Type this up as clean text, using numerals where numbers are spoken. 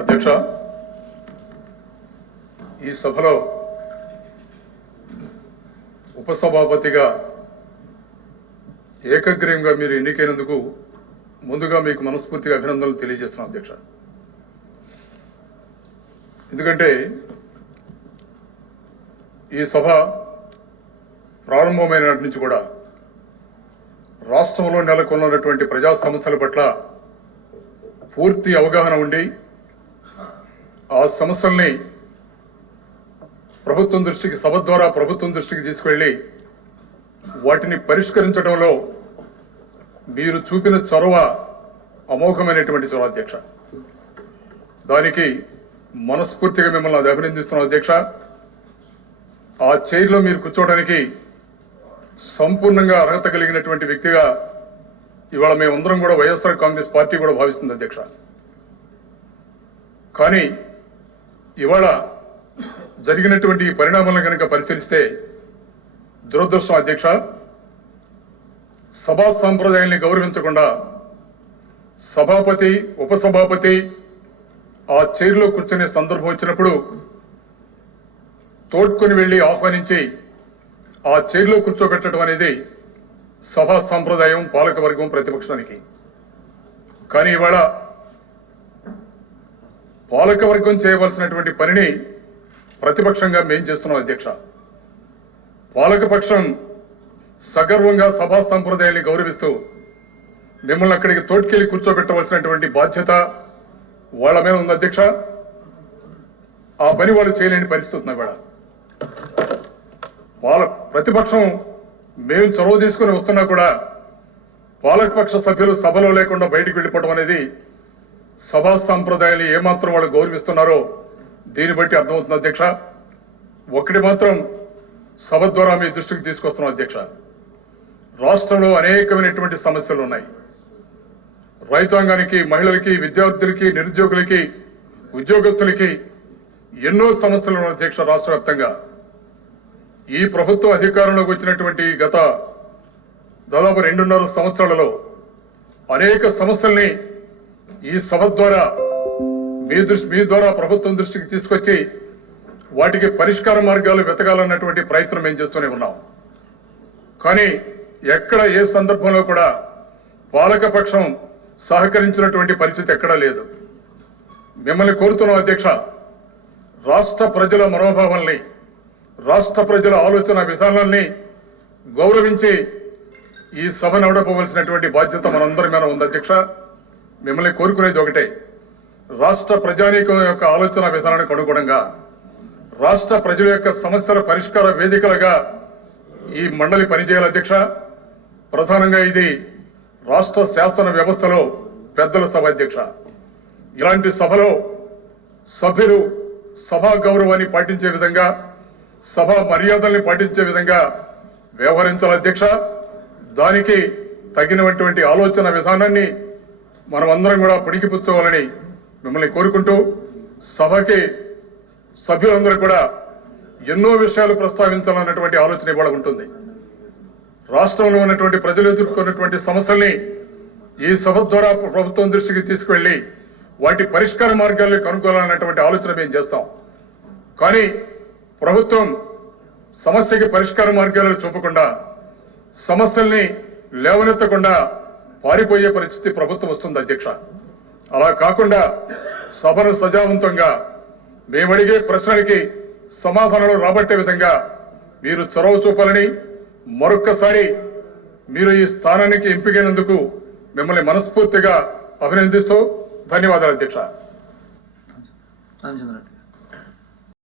అధ్యక్ష, ఈ సభలో ఉపసభాపతిగా ఏకగ్రీవంగా మీరు ఎన్నికైనందుకు ముందుగా మీకు మనస్ఫూర్తిగా అభినందనలు తెలియజేస్తున్నాం అధ్యక్ష. ఎందుకంటే ఈ సభ ప్రారంభమైన నాటి నుంచి కూడా రాష్ట్రంలో నెలకొన్నటువంటి ప్రజా సమస్యల పట్ల పూర్తి అవగాహన ఉండి ఆ సమస్యల్ని ప్రభుత్వం దృష్టికి, సభ ద్వారా ప్రభుత్వం దృష్టికి తీసుకెళ్లి వాటిని పరిష్కరించడంలో మీరు చూపిన చొరవ అమోఘమైనటువంటి చొరవ అధ్యక్ష. దానికి మనస్ఫూర్తిగా మిమ్మల్ని అభినందిస్తున్నాం అధ్యక్ష. ఆ చైర్లో మీరు కూర్చోవడానికి సంపూర్ణంగా అర్హత కలిగినటువంటి వ్యక్తిగా ఇవాళ మేమందరం కూడా వైఎస్ఆర్ కాంగ్రెస్ పార్టీ కూడా భావిస్తుంది అధ్యక్ష. కానీ ఇవాళ జరిగినటువంటి ఈ పరిణామాలను కనుక పరిశీలిస్తే దురదృష్టం అధ్యక్ష. సభా సాంప్రదాయాల్ని గౌరవించకుండా సభాపతి, ఉపసభాపతి ఆ చైర్లో కూర్చునే సందర్భం వచ్చినప్పుడు తోడ్కొని వెళ్లి ఆహ్వానించి ఆ చైర్లో కూర్చోబెట్టడం అనేది సభా సాంప్రదాయం, పాలకవర్గం, ప్రతిపక్షానికి. కానీ ఇవాళ పాలకవర్గం చేయవలసినటువంటి పనిని ప్రతిపక్షంగా మేం చేస్తున్నాం అధ్యక్ష. పాలకపక్షం సగర్వంగా సభా సంప్రదాయాన్ని గౌరవిస్తూ మిమ్మల్ని అక్కడికి తోడ్కెళ్లి కూర్చోబెట్టవలసినటువంటి బాధ్యత వాళ్ళ మీద ఉంది అధ్యక్ష. ఆ పని వాళ్ళు చేయలేని పరిస్థితి ఇవాళ. ప్రతిపక్షం మేము చొరవ తీసుకుని వస్తున్నా కూడా పాలకపక్ష సభ్యులు సభలో లేకుండా బయటికి వెళ్ళిపోవడం అనేది సభా సంప్రదాయాలు ఏమాత్రం వాళ్ళు గౌరవిస్తున్నారో దీన్ని బట్టి అర్థమవుతుంది అధ్యక్ష. ఒకటి మాత్రం సభ ద్వారా మీ దృష్టికి తీసుకొస్తున్నాం అధ్యక్ష. రాష్ట్రంలో అనేకమైనటువంటి సమస్యలు ఉన్నాయి. రైతాంగానికి, మహిళలకి, విద్యార్థులకి, నిరుద్యోగులకి, ఉద్యోగస్తులకి ఎన్నో సమస్యలు ఉన్నాయి అధ్యక్ష. రాష్ట్ర వ్యాప్తంగా ఈ ప్రభుత్వం అధికారంలోకి వచ్చినటువంటి గత దాదాపు 2.5 సంవత్సరాలలో అనేక సమస్యల్ని ఈ సభ ద్వారా మీ ద్వారా ప్రభుత్వం దృష్టికి తీసుకొచ్చి వాటికి పరిష్కార మార్గాలు వెతకాలన్నటువంటి ప్రయత్నం మేము చేస్తూనే ఉన్నాం. కానీ ఎక్కడ, ఏ సందర్భంలో కూడా పాలకపక్షం సహకరించినటువంటి పరిస్థితి ఎక్కడా లేదు. మిమ్మల్ని కోరుతున్నాం అధ్యక్ష, రాష్ట్ర ప్రజల మనోభావాల్ని, రాష్ట్ర ప్రజల ఆలోచన విధానాల్ని గౌరవించి ఈ సభ నడపవలసినటువంటి బాధ్యత మనందరి మీద ఉంది అధ్యక్ష. మిమ్మల్ని కోరుకునేది ఒకటే, రాష్ట్ర ప్రజానీకం యొక్క ఆలోచన విధానానికి అనుగుణంగా రాష్ట్ర ప్రజల యొక్క సమస్యల పరిష్కార వేదికలుగా ఈ మండలి పనిచేయాలి అధ్యక్ష. ప్రధానంగా ఇది రాష్ట్ర శాసన వ్యవస్థలో పెద్దల సభ అధ్యక్ష. ఇలాంటి సభలో సభ్యులు సభా గౌరవాన్ని పాటించే విధంగా, సభా మర్యాదల్ని పాటించే విధంగా వ్యవహరించాలి అధ్యక్ష. దానికి తగినటువంటి ఆలోచన విధానాన్ని మనం అందరం కూడా పుడికిపుచ్చుకోవాలని మిమ్మల్ని కోరుకుంటూ, సభకి సభ్యులందరూ కూడా ఎన్నో విషయాలు ప్రస్తావించాలన్నటువంటి ఆలోచన ఇవాళ ఉంటుంది. రాష్ట్రంలో ఉన్నటువంటి ప్రజలు ఎదుర్కొన్నటువంటి సమస్యల్ని ఈ సభ ద్వారా ప్రభుత్వం దృష్టికి తీసుకువెళ్లి వాటి పరిష్కార మార్గాలను కనుగొనాలన్నటువంటి ఆలోచన మేము చేస్తాం. కానీ ప్రభుత్వం సమస్యకి పరిష్కార మార్గాలను చూపకుండా, సమస్యల్ని లేవనెత్తకుండా పారిపోయే పరిస్థితి ప్రభుత్వం వస్తుంది అధ్యక్ష. అలా కాకుండా సభను సజావంతంగా మేము అడిగే ప్రశ్నలకి సమాధానాలు రాబట్టే విధంగా మీరు చొరవ చూపాలని, మరొక్కసారి మీరు ఈ స్థానానికి ఎంపికైనందుకు మిమ్మల్ని మనస్ఫూర్తిగా అభినందిస్తూ ధన్యవాదాలు అధ్యక్ష.